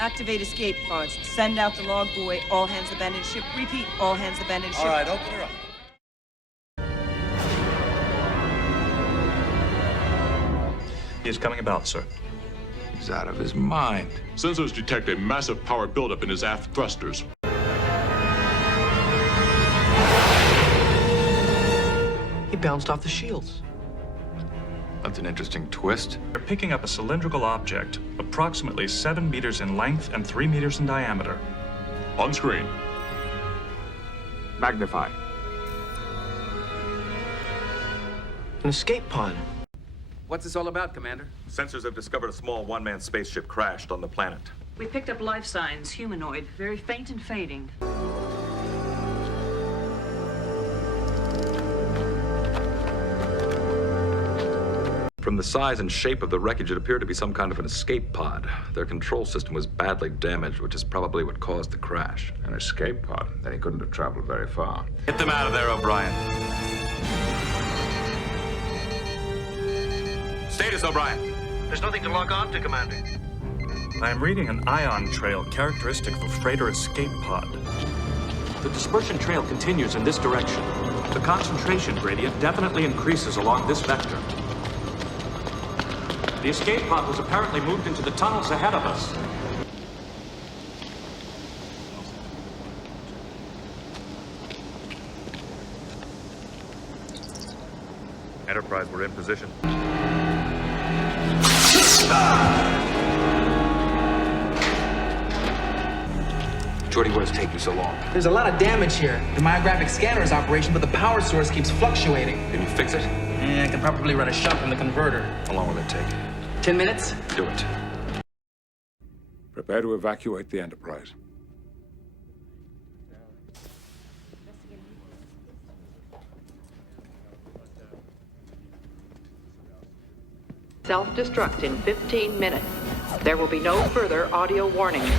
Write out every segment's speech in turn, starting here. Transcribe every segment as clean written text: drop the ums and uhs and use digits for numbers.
Activate escape pods. Send out the log buoy. All hands abandon ship. Repeat, all hands abandon ship. All right, open her up. He is coming about, sir. He's out of his mind. Sensors detect a massive power buildup in his aft thrusters. He bounced off the shields. That's an interesting twist. They're picking up a cylindrical object, approximately 7 meters in length and 3 meters in diameter. On screen. Magnify. An escape pod. What's this all about, Commander? Sensors have discovered a small one-man spaceship crashed on the planet. We picked up life signs, humanoid, very faint and fading. From the size and shape of the wreckage, it appeared to be some kind of an escape pod. Their control system was badly damaged, which is probably what caused the crash. An escape pod. Then he couldn't have traveled very far. Get them out of there, O'Brien. Status, O'Brien. There's nothing to log on to, Commander. I am reading an ion trail characteristic of a freighter escape pod. The dispersion trail continues in this direction. The concentration gradient definitely increases along this vector. The escape pod was apparently moved into the tunnels ahead of us. Enterprise, we're in position. Jordy, what is taking so long? There's a lot of damage here. The myographic scanner is operational, but the power source keeps fluctuating. Can you fix it? I can probably run a shunt from the converter. How long will it take? 10 minutes? Do it. Prepare to evacuate the Enterprise. Self-destruct in 15 minutes. There will be no further audio warnings.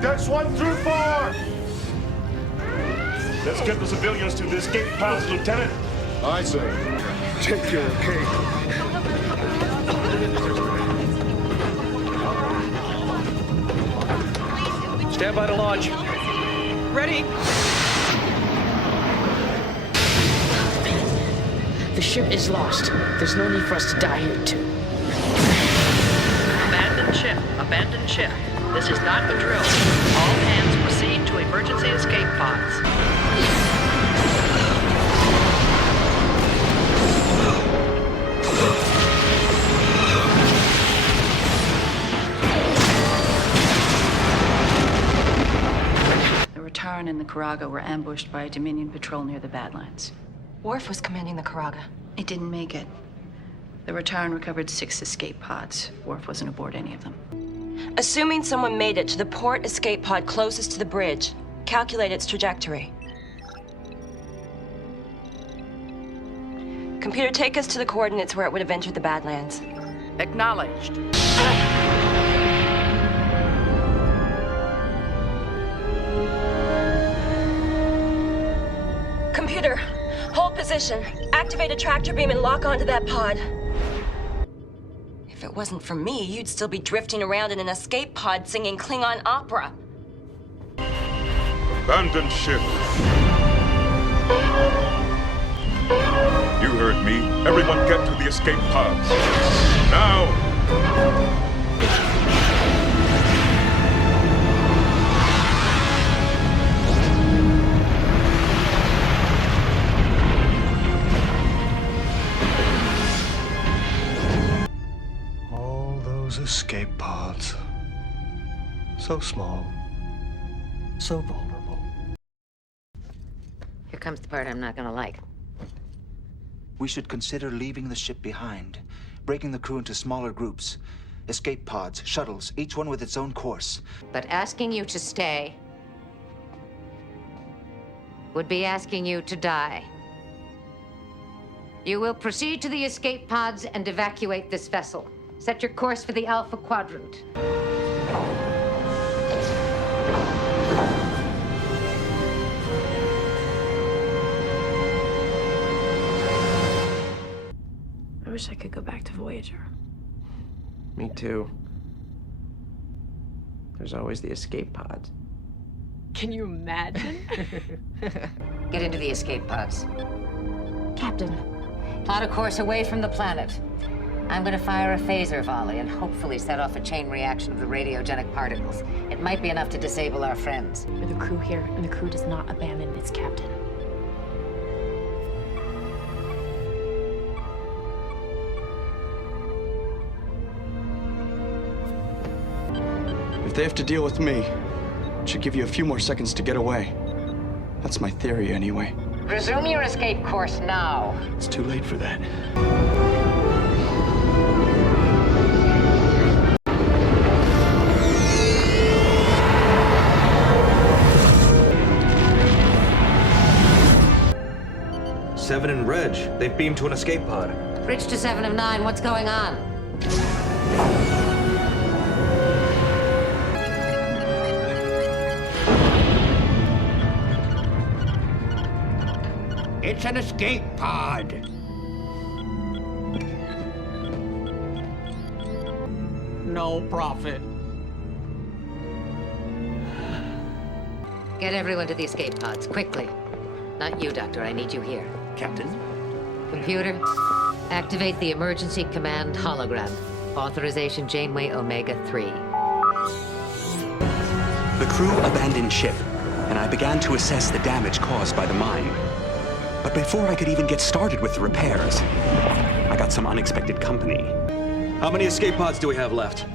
Decks 1 through 4! Let's get the civilians to the escape pods, Lieutenant. Aye, sir. Take your cake. Stand by to launch. Ready? The ship is lost. There's no need for us to die here, too. Abandoned ship. Abandoned ship. This is not a drill. All hands proceed to emergency escape pods. The Return and the Karaga were ambushed by a Dominion patrol near the Badlands. Worf was commanding the Karaga. It didn't make it. The Return recovered 6 escape pods. Worf wasn't aboard any of them. Assuming someone made it to the port escape pod closest to the bridge, calculate its trajectory. Computer, take us to the coordinates where it would have entered the Badlands. Acknowledged. Computer, hold position. Activate a tractor beam and lock onto that pod. If it wasn't for me, you'd still be drifting around in an escape pod singing Klingon opera. Abandoned ship. You heard me. Everyone get to the escape pods. Now! Escape pods. So small. So vulnerable. Here comes the part I'm not gonna like. We should consider leaving the ship behind, breaking the crew into smaller groups. Escape pods, shuttles, each one with its own course. But asking you to stay would be asking you to die. You will proceed to the escape pods and evacuate this vessel. Set your course for the Alpha Quadrant. I wish I could go back to Voyager. Me too. There's always the escape pods. Can you imagine? Get into the escape pods. Captain. Plot a course away from the planet. I'm going to fire a phaser volley and hopefully set off a chain reaction of the radiogenic particles. It might be enough to disable our friends. We're the crew here, and the crew does not abandon its captain. If they have to deal with me, it should give you a few more seconds to get away. That's my theory, anyway. Resume your escape course now. It's too late for that. Seven and Reg, they've beamed to an escape pod. Bridge to 7 of 9, what's going on? It's an escape pod. No profit. Get everyone to the escape pods, quickly. Not you, Doctor. I need you here. Captain? Computer, activate the emergency command hologram. Authorization Janeway Omega 3. The crew abandoned ship, and I began to assess the damage caused by the mine. But before I could even get started with the repairs, I got some unexpected company. How many escape pods do we have left?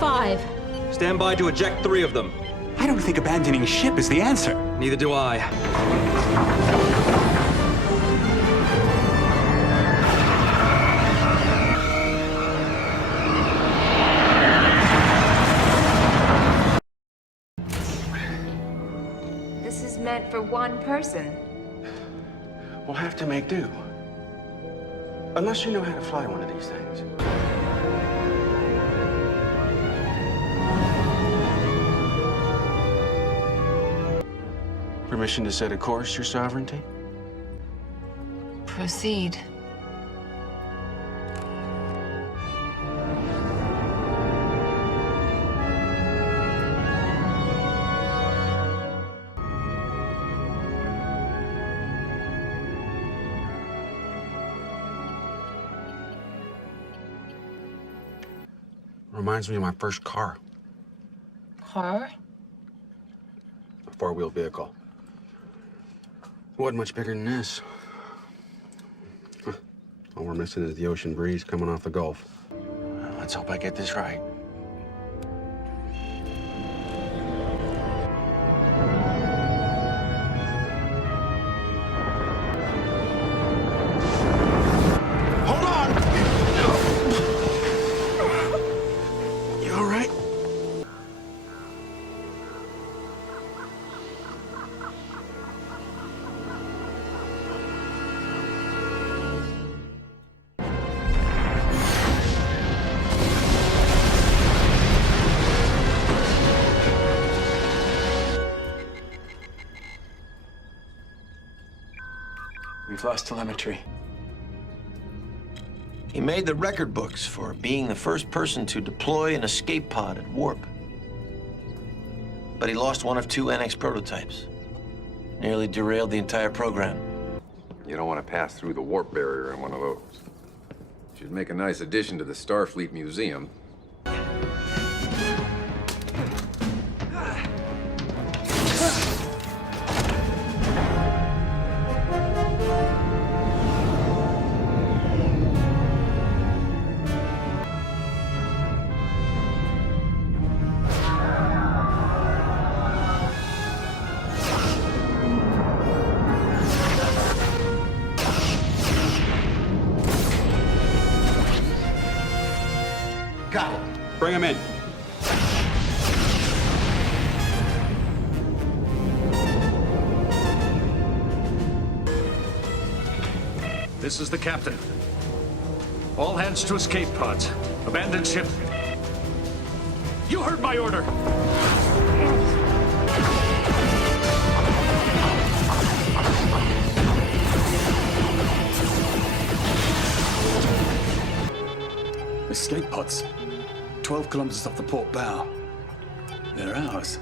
5. Stand by to eject 3 of them. I don't think abandoning ship is the answer. Neither do I. This is meant for one person. We'll have to make do. Unless you know how to fly one of these things. Permission to set a course, Your Sovereignty? Proceed. Reminds me of my first car. Car? A 4-wheel vehicle. It wasn't much bigger than this. All we're missing is the ocean breeze coming off the Gulf. Well, let's hope I get this right. Hold on! You all right? We've lost telemetry. He made the record books for being the first person to deploy an escape pod at warp. But he lost one of 2 NX prototypes. Nearly derailed the entire program. You don't want to pass through the warp barrier in one of those. Should make a nice addition to the Starfleet Museum. Got it. Bring him in. This is the captain. All hands to escape pods. Abandon ship. You heard my order! Escape pods. 12 kilometers off the port bow. They're ours.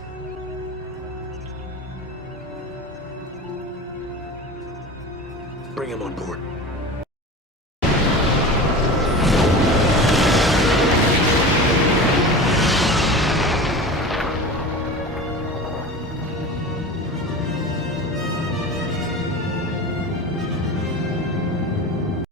Bring him on board.